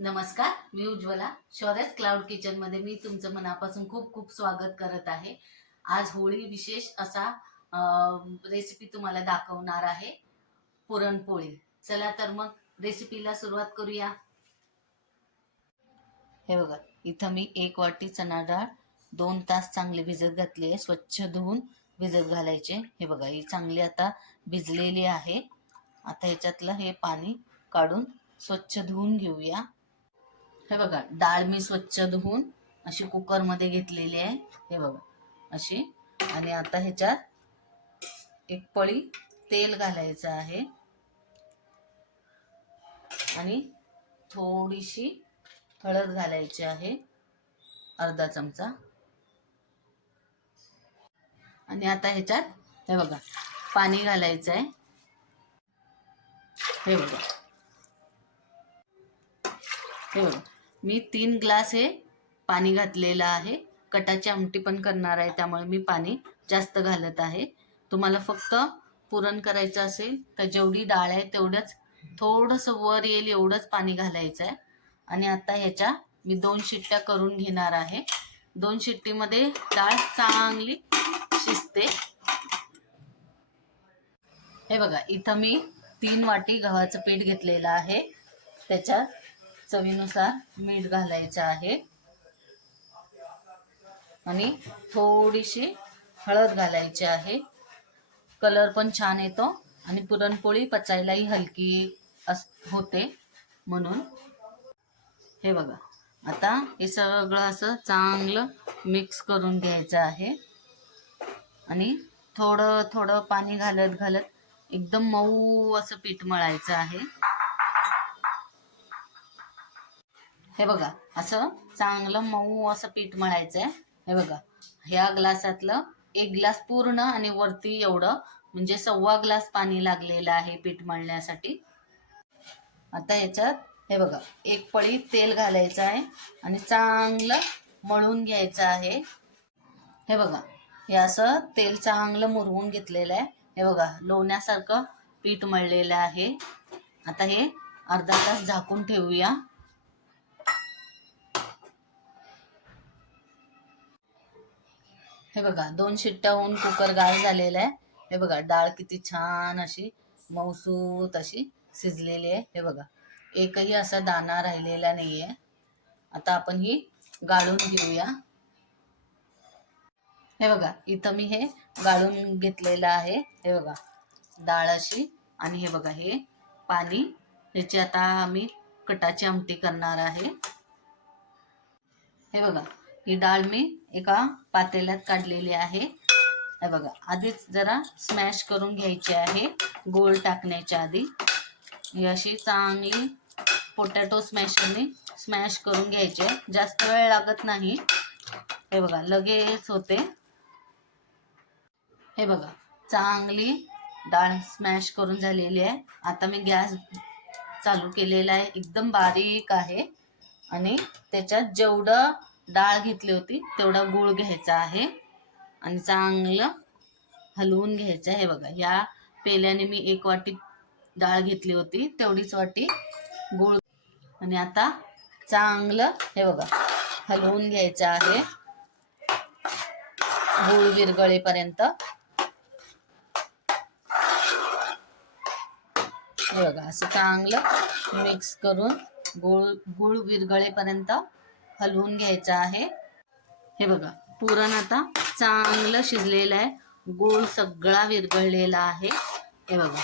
नमस्कार, मी Ujjwala. शौर्यस cloud kitchen मध्ये मी तुमचं मनापासून खूप खूप स्वागत करत आहे. आज होळी विशेष असा रेसिपी तुम्हाला दाखवणार आहे, पुरणपोळी. चला तर मग रेसिपीला सुरुवात करूया. हे बघा, इथं मी 1 वाटी चणा डाळ 2 तास चांगली भिजत घातली आहे. स्वच्छ धुवून भिजत घालायचे. हे बघा, ही चांगली आता भिजलेली आहे. आता ह्याच्यातलं हे पाणी काढून स्वच्छ धुवून घेऊया. हे बघा, डाळ मी स्वच्छ धुवून अशी कुकरमध्ये घेतलेली आहे. हे बघा अशी. आणि आता ह्याच्यात एक पळी तेल घालायचं आहे आणि थोडीशी हळद घालायची आहे, अर्धा चमचा. आणि आता ह्याच्यात हे बघा पाणी घालायचं आहे. हे बघा हे बघा मी 3 ग्लास हे पाणी घातलेलं आहे. कटाची आमटी पण करणार आहे, त्यामुळे मी पाणी जास्त घालत आहे. तुम्हाला फक्त पुरण करायचं असेल तर जेवढी डाळ आहे तेवढंच, थोडंसं वर येईल एवढंच पाणी घालायचं आहे. आणि आता ह्याच्या मी 2 शिट्ट्या करून घेणार आहे. 2 शिट्टीमध्ये डाळ चांगली शिजते. हे बघा, इथं मी 3 वाटी गव्हाचं पीठ घेतलेलं आहे. त्याच्यात चवीनुसार मीठ घालायचं आहे आणि थोडीशी हळद घालायची आहे. कलर पण छान येतो आणि पुरणपोळी पचायलाही हलकी होते म्हणून. हे बघा, आता हे सगळं असं चांगलं मिक्स करून घ्यायचं आहे आणि थोडं थोडं पाणी घालत घालत एकदम मऊ असं पीठ मळायचं आहे. हे बघा, असं चांगलं मऊ असं पीठ मळायचं आहे. हे बघा, ह्या ग्लासातलं 1 ग्लास पूर्ण आणि वरती एवढं म्हणजे 1.25 ग्लास पाणी लागलेलं आहे पीठ मळण्यासाठी. आता ह्याच्यात हे बघा एक पळी तेल घालायचं आहे आणि चांगलं मळून घ्यायचं आहे. हे बघा, हे असं तेल चांगलं मुरवून घेतलेलं आहे. हे बघा, लोण्यासारखं पीठ मळलेलं आहे. आता हे अर्धा तास झाकून ठेवूया. हे बघा, 2 शिट्ट्या होऊन कुकर गाळ झालेला आहे. हे बघा, डाळ किती छान अशी मऊसूत अशी शिजलेली आहे. हे बघा, एकही असा दाणा राहिलेला नाहीये. आता आपण ही गाळून घेऊया. हे बघा, इथं मी हे गाळून घेतलेलं आहे. हे बघा, डाळ अशी. आणि हे बघा हे पाणी, ह्याची आता आम्ही कटाची आमटी करणार आहे. हे बघा, ही डाळ मी एका पातेल्यात काढलेली आहे. हे बघा, आधीच जरा स्मॅश करून घ्यायची आहे गोळ टाकण्याच्या आधी. ही अशी चांगली पोटॅटो स्मॅशरने स्मॅश करून घ्यायची आहे. जास्त वेळ लागत नाही. हे बघा, लगेच होते. हे बघा, चांगली डाळ स्मॅश करून झालेली आहे. आता मी गॅस चालू केलेला आहे, एकदम बारीक आहे. आणि त्याच्यात जेवढं डाळ घेतली होती तेवढा गूळ घ्यायचा आहे आणि चांगलं हलवून घ्यायचं. हे बघा, या पेल्याने मी 1 वाटी डाळ घेतली होती, तेवढीच वाटी गूळ. आणि आता चांगलं हे बघा हलवून घ्यायचं आहे गूळ विरघळेपर्यंत. हे बघा, असं चांगलं मिक्स करून गूळ विरघळेपर्यंत हलवून घ्यायचं आहे. हे बघा, पुरण आता चांगलं शिजलेलं आहे. गूळ सगळा विरघळलेला आहे. हे बघा,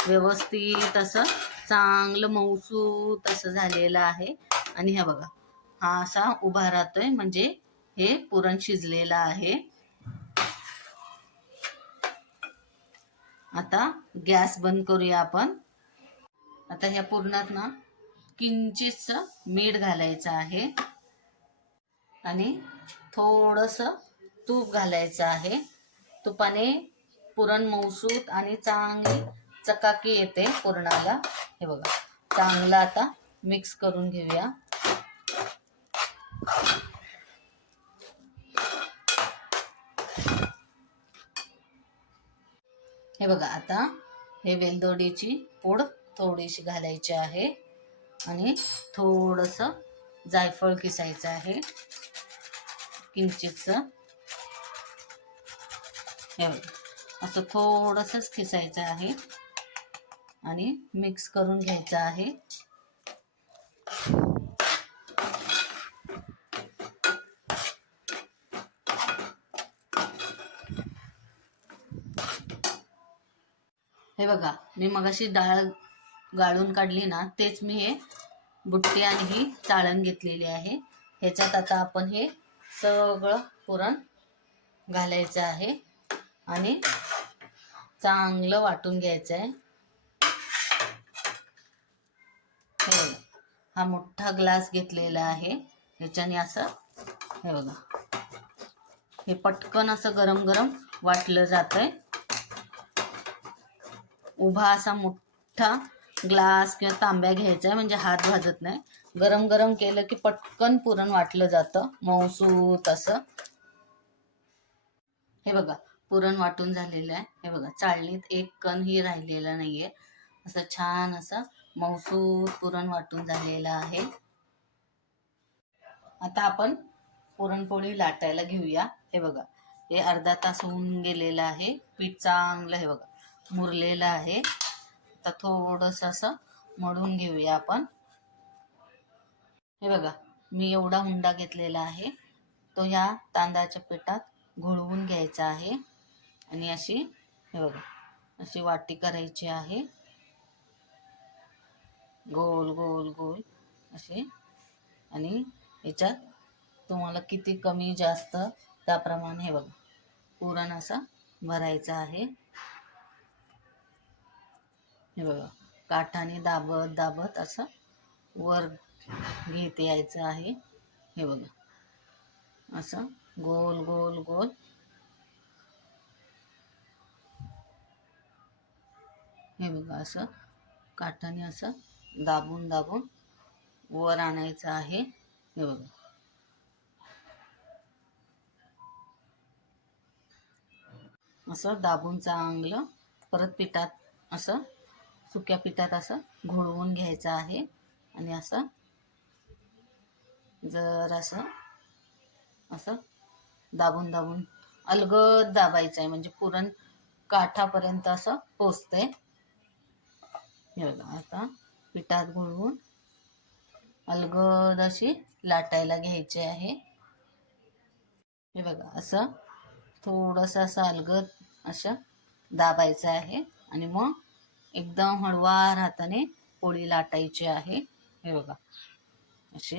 व्यवस्थित असं चांगलं मऊसूत असं झालेलं आहे. आणि हे बघा, हा असा उभा राहतोय म्हणजे हे पुरण शिजलेलं आहे. आता गॅस बंद करूया आपण. आता ह्या पुरणात ना किंचितसं मीठ घालायचं आहे आणि थोडंसं तूप घालायचं आहे. तुपाने पुरण मऊसूत आणि चांगली चकाकी येते पुरणाला. हे बघा, चांगलं आता मिक्स करून घेऊया. हे बघा, आता हे वेलदोडीची पूड थोडीशी घालायची आहे आणि थोडंसं जायफळ किसायचं आहे, किंचितचं. हे बघा असं थोडंसंच किसायचं आहे आणि मिक्स करून घ्यायचं आहे. हे बघा मी मगाशी डाळ गाळून काढली ना, तेच मी हे बुट्टी आणि ही चाळण घेतलेली आहे. ह्याच्यात आता आपण हे सगळं पुरण घालायचं आहे आणि चांगलं वाटून घ्यायचं आहे. हे बघा हा मोठा ग्लास घेतलेला आहे, ह्याच्याने असं हे बघा हे पटकन असं गरम गरम वाटलं जातंय. उभा असा मोठा ग्लास किंवा तांब्या घ्यायचा आहे, म्हणजे हात भाजत नाही. गरम गरम केलं की पटकन पुरण वाटलं जातं मऊसूत असं. हे बघा पुरण वाटून झालेलं आहे. हे बघा चाळणीत एक कणही राहिलेला नाहीये. असं छान असं मऊसूत पुरण वाटून झालेलं आहे. आता आपण पुरणपोळी लाटायला घेऊया. हे बघा हे अर्धा तास होऊन गेलेलं आहे. पीठ चांगलं हे बघा मुरलेलं आहे. आता थोडंसं असं मळून घेऊया आपण. हे बघा मी एवढा हुंडा घेतलेला आहे, तो ह्या तांदळाच्या पिठात घोळवून घ्यायचा आहे आणि अशी हे बघा अशी वाटी करायची आहे, गोल गोल गोल अशी. आणि याच्यात तुम्हाला किती कमी जास्त त्याप्रमाणे हे बघा पुरण असं भरायचं आहे. हे बघा काठाने दाबत दाबत असं वर घेत यायचं आहे. हे बघा असं गोल गोल गोल. हे बघा असं काठाने असं दाबून दाबून वर आणायचं आहे. हे बघा असं दाबून चांगलं परत पिठात असं सुक्या पिठात असं घोळवून घ्यायचं आहे आणि असं जर असं असं दाबून दाबून अलगद दाबायचं आहे, म्हणजे पुरण काठापर्यंत असं पोचतंय. हे बघा आता पिठात घोळवून अलगद अशी लाटायला घ्यायची आहे. हे बघा असं थोडंसं असं अलगद असं दाबायचं आहे आणि मग एकदम हळुवार हाताने पोळी लाटायची आहे. हे बघा अशी.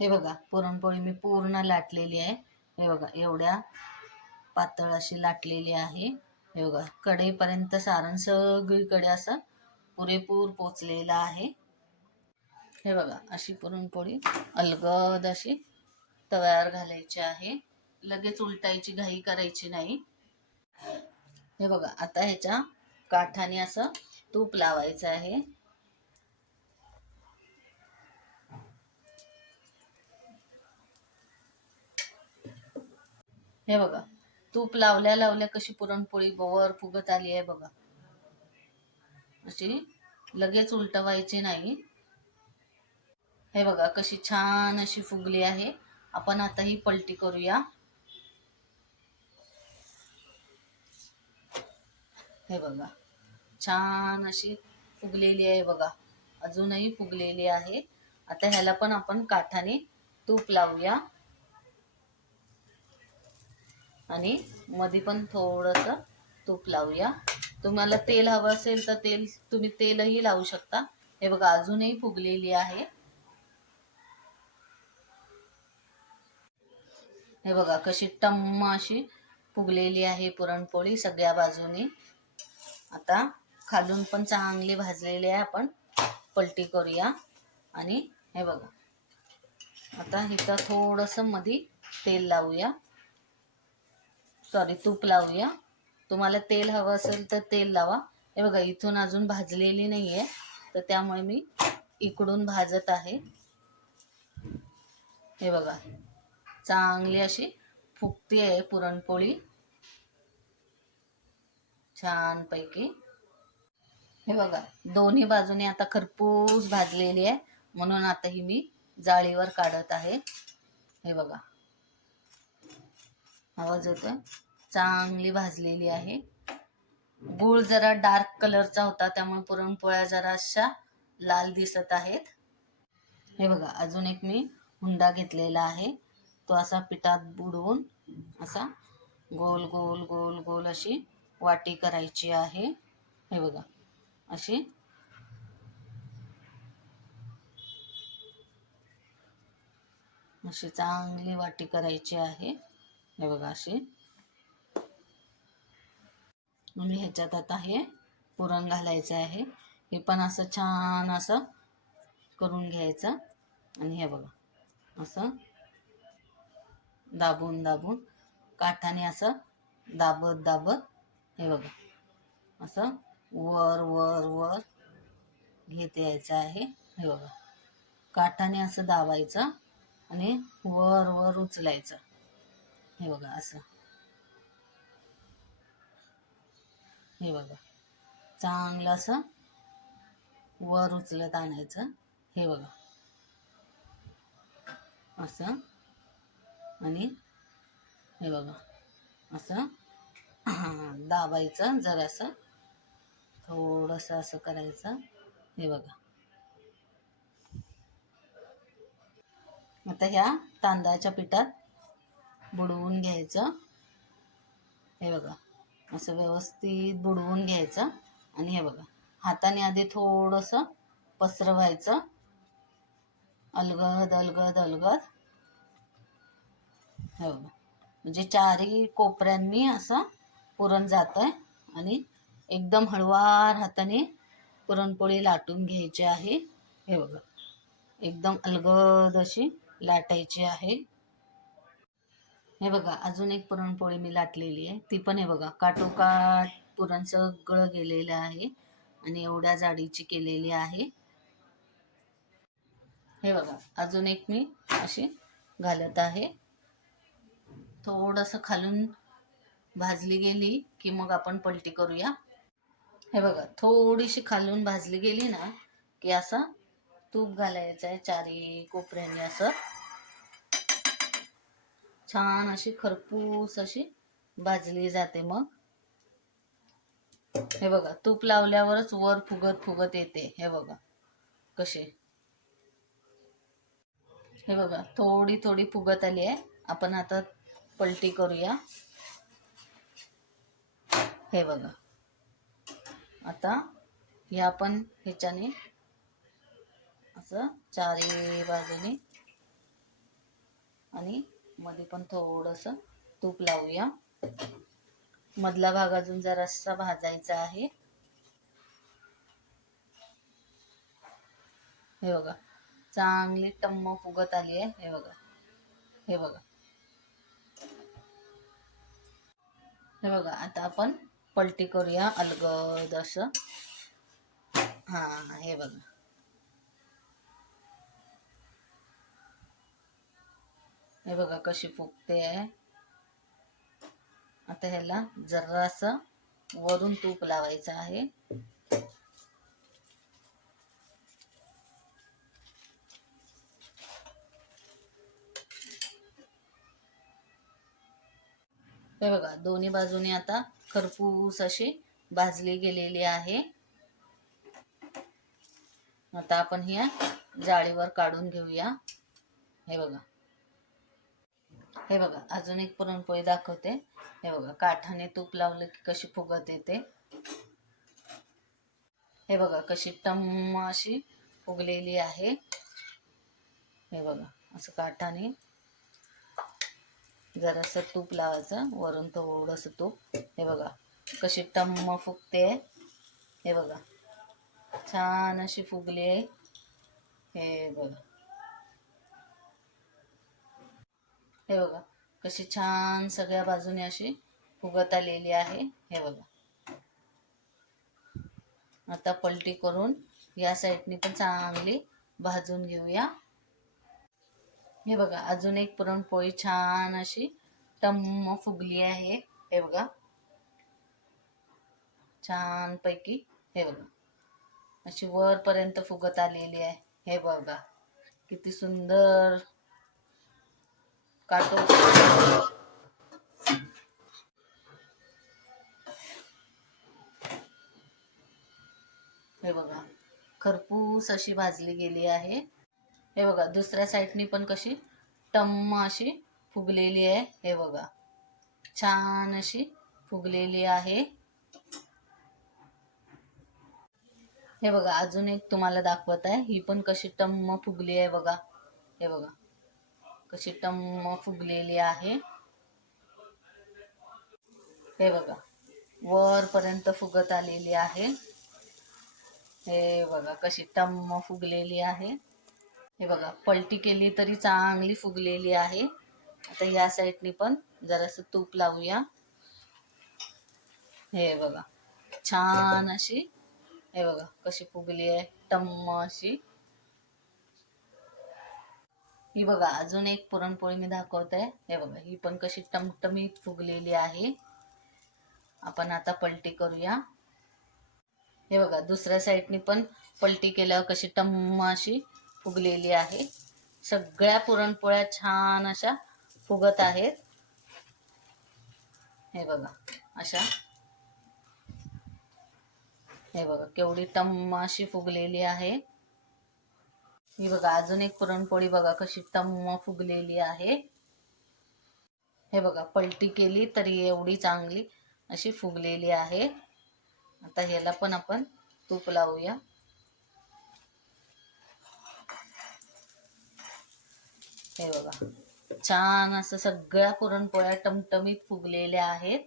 हे बघा पुरणपोळी मी पूर्ण लाटलेली आहे. हे बघा एवढ्या पातळ अशी लाटलेली आहे. हे बघा कढईपर्यंत सारण सगळीकडे असं पुरेपूर पोचलेलं आहे. हे बघा अशी पुरणपोळी अलगद अशी तव्यावर घालायची आहे, लगेच उलटायची घाई करायची नाही. हे बघा आता ह्याच्या काठाने असं तूप लावायचं आहे. हे बघा तूप लावल्या लावल्या कशी पुरणपोळी वर फुगत आली आहे बघा. अशी लगेच उलटवायची नाही. हे बघा कशी छान अशी फुगली आहे. आपण आता ही पलटी करूया. हे बघा छान अशी फुगलेली आहे बघा, अजूनही फुगलेली आहे. आता ह्याला पण आपण काठाने तूप लावूया आणि मध्ये पण थोडस तूप लावूया. तुम्हाला तेल हवं असेल तर तुम्ही तेलही लावू शकता. हे बघा अजूनही फुगलेली आहे. हे बघा कशी टम्म अशी फुगलेली आहे पुरणपोळी सगळ्या बाजूनी. आता खालून पण चांगली भाजलेली आहे. आपण पलटी करूया आणि हे बघा आता इथं थोडंसं मध्ये तेल लावूया, सॉरी तूप लावूया. तुम्हाला तेल हवं असेल तर तेल लावा. हे बघा इथून अजून भाजलेली नाहीये, तर त्यामुळे मी इकडून भाजत आहे. हे बघा चांगली अशी फुगती आहे पुरणपोळी छान पैकी. हे बघा दोन्ही बाजूने आता खरपूस भाजलेली आहे, म्हणून आता ही मी जाळीवर काढत आहे. हे बघा आवाज येतोय, चांगली भाजलेली आहे. गूळ जरा डार्क कलरचा होता, त्यामुळे पुरणपोळ्या जराशा लाल दिसत आहेत. हे बघा अजून एक मी हुंडा घेतलेला आहे, तो असा पिठात बुडवून असा गोल गोल गोल गोल अशी वाटी करायची आहे. हे बघा अशी अशी चांगली वाटी करायची आहे. हे बघा अशी, आणि ह्याच्यात आता हे पुरण घालायचं आहे. हे पण असं छान असं करून घ्यायचं, आणि हे बघा असं दाबून दाबून काठाने असं दाबत दाबत हे बघा असं वर वर वर घेत यायचं आहे. हे बघा काठाने असं दाबायचं आणि वर वर उचलायचं. हे बघा असं, हे बघा चांगलं असं वर उचलत आणायचं. हे बघा असं, आणि हे बघा असं दाबायचं, जरासं थोडंसं असं करायचं. हे बघा आता ह्या तांदळाच्या पिठात बुडवून घ्यायचं. हे बघा असं व्यवस्थित बुडवून घ्यायचं, आणि हे बघा हाताने आधी थोडंसं पसरवायचं, अलगद अलगद अलगद. हे बघा म्हणजे चारही कोपऱ्यांनी असं पुरण जात आहे, आणि एकदम हळवार हाताने पुरणपोळी लाटून घ्यायची आहे. हे बघा एकदम अलगद अशी लाटायची आहे. हे बघा अजून एक पुरणपोळी मी लाटलेली आहे, ती पण हे बघा काठोकाठ पुरण सगळं गेलेलं आहे, आणि एवढ्या जाडीची केलेली आहे. हे बघा अजून एक मी अशी घालत आहे. थोडंसं खालून भाजली गेली की मग आपण पलटी करूया. हे बघा थोडीशी खालून भाजली गेली ना की असं तूप घालायचं आहे चारी कोपऱ्याने, असं छान अशी खरपूस अशी भाजली जाते. मग हे बघा तूप लावल्यावरच वर फुगत फुगत येते. हे बघा कशी, हे बघा थोडी थोडी फुगत आली आहे. आपण आता पलटी करूया. हे बघा आता हे आपण ह्याच्याने असं चारी बाजूने, आणि मध्ये पण थोडंसं तूप लावूया. मधला भाग अजून जरासा भाजायचा आहे. हे बघा चांगली टम्म फुगत आली आहे. हे बघा, हे बघा, हे बघा आता आपण पलटी करूया अलगद असं. हा हे बघा, हे बघा कशी फुगते आहे. आता ह्याला जरासं वरून तूप लावायचं आहे. हे बघा दोन्ही बाजूने आता खरपूस अशी भाजली गेलेली आहे. आता आपण ह्या जाळीवर काढून घेऊया. हे बघा, हे बघा अजून एक पुरणपोळी दाखवते. हे बघा काठाने तूप लावलं की कशी फुगत येते. हे बघा कशी टम्म अशी फुगलेली आहे. हे बघा असं काठाने जरासं तूप लावायचं, वरून थोडंसं तूप. हे बघा कशी टम्म फुगते. हे बघा छान अशी फुगली आहे. हे बघा, हे बघा कशी छान सगळ्या बाजूने अशी फुगत आलेली आहे. हे बघा आता पलटी करून या साईडनी पण चांगली भाजून घेऊया. हे बघा अजून एक पुरणपोळी छान अशी टम्म फुगली आहे. हे बघा छान पैकी. हे बघा अशी वरपर्यंत फुगत आलेली आहे. हे बघा किती सुंदर काटो. हे बघा खरपूस अशी भाजली गेली आहे. हे बघा दुसऱ्या साईडनी पण कशी टम्म अशी फुगलेली आहे. हे बघा छान अशी फुगलेली आहे. हे बघा अजून एक तुम्हाला दाखवत आहे. ही पण कशी टम्म फुगली आहे बघा. हे बघा कशी टम्म फुगलेली आहे. हे बघा वरपर्यंत फुगत आलेली आहे. हे बघा कशी टम्म फुगलेली आहे. हे बघा पलटी केली तरी चांगली फुगलेली आहे. आता या साईडनी पण जरासं तूप लावूया. हे बघा छान अशी. हे बघा कशी फुगली आहे टम्म अशी. ही बघा अजून एक पुरणपोळी मी दाखवत आहे. हे बघा ही पण कशी टमटमीत फुगलेली आहे. आपण आता पलटी करूया. हे बघा दुसऱ्या साईडनी पण पलटी केल्यावर कशी टम्म अशी फुगलेली आहे. सगळ्या पुरणपोळ्या छान अशा फुगत आहेत. हे बघा अशा. हे बघा केवढी टम्म अशी फुगलेली आहे. ही बघा अजून एक पुरणपोळी बघा कशी टम्म फुगलेली आहे. हे बघा पलटी केली तरी एवढी चांगली अशी फुगलेली आहे. आता ह्याला पण आपण तूप लावूया. हे बघा छान असं सगळ्या पुरणपोळ्या टमटमीत फुगलेल्या आहेत.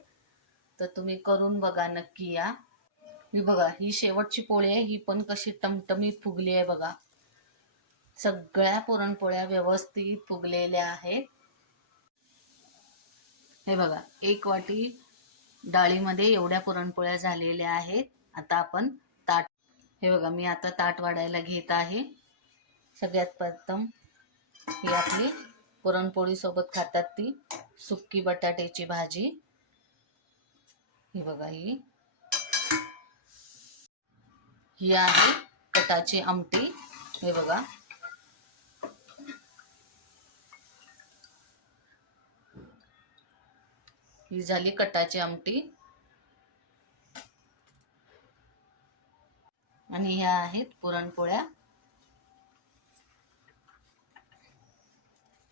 तर तुम्ही करून बघा नक्की या. ही बघा ही शेवटची पोळी आहे. ही पण कशी टमटमीत फुगली आहे बघा. सगळ्या पुरणपोळ्या व्यवस्थित फुगलेल्या आहेत. हे बघा एक वाटी डाळीमध्ये एवढ्या पुरणपोळ्या झालेल्या आहेत. आता आपण ताट. हे बघा मी आता ताट वाढायला घेत आहे. सगळ्यात प्रथम ही आपली पुरणपोळी सोबत खातात ती सुक्की बटाट्याची भाजी. ही बघा ही आहे कटाची आमटी. हे बघा ही झाली कटाची आमटी. आणि ह्या आहेत पुरणपोळ्या.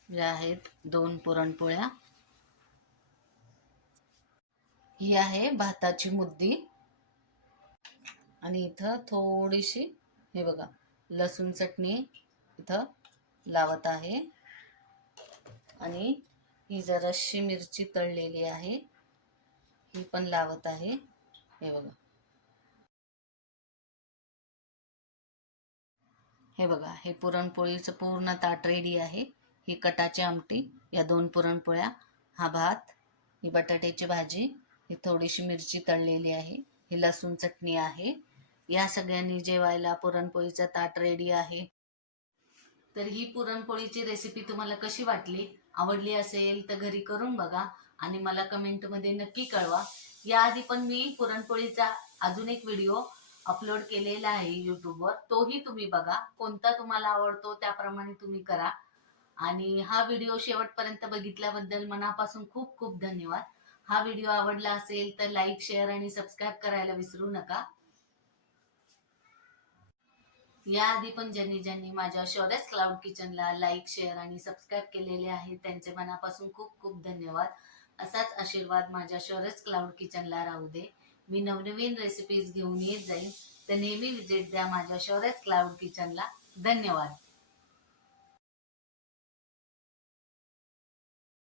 या आहेत 2 पुरणपोळ्या. ही आहे भाताची मुद्दी. आणि इथं थोडीशी हे बघा लसूण चटणी इथं लावत आहे. आणि ही जराशी मिरची तळलेली आहे ही पण लावत आहे. हे बघा. हे बघा हे पुरणपोळीचं पूर्ण ताट रेडी आहे. ही कटाची आमटी, या 2 पुरणपोळ्या, हा भात, ही बटाट्याची भाजी, ही थोडीशी मिरची तळलेली आहे, ही लसूण चटणी आहे. या सगळ्यांनी जेवायला पुरणपोळीचं ताट रेडी आहे. तर ही पुरणपोळीची रेसिपी तुम्हाला कशी वाटली? आवडली असेल तर घरी करून बघा आणि मला कमेंटमध्ये नक्की कळवा. याआधी पण मी पुरणपोळीचा अजून एक व्हिडिओ अपलोड केलेला आहे यूट्यूबवर, तोही तुम्ही बघा. कोणता तुम्हाला आवडतो त्याप्रमाणे तुम्ही करा. आणि हा व्हिडिओ शेवटपर्यंत बघितल्याबद्दल मनापासून खूप खूप धन्यवाद. हा व्हिडिओ आवडला असेल तर लाईक, शेअर आणि सबस्क्राईब करायला विसरू नका. याआधी पण ज्यांनी माझ्या शौर्यस क्लाउड किचनला लाईक, शेअर आणि सबस्क्राईब केलेले आहे त्यांचे मनापासून खूप खूप धन्यवाद. असाच आशीर्वाद माझ्या शौर्यस क्लाउड किचनला राहू दे. मी नवनवीन रेसिपीज घेऊन येत जाईन. तर नेहमी विजिट द्या माझ्या शौर्यस क्लाउड किचनला. धन्यवाद.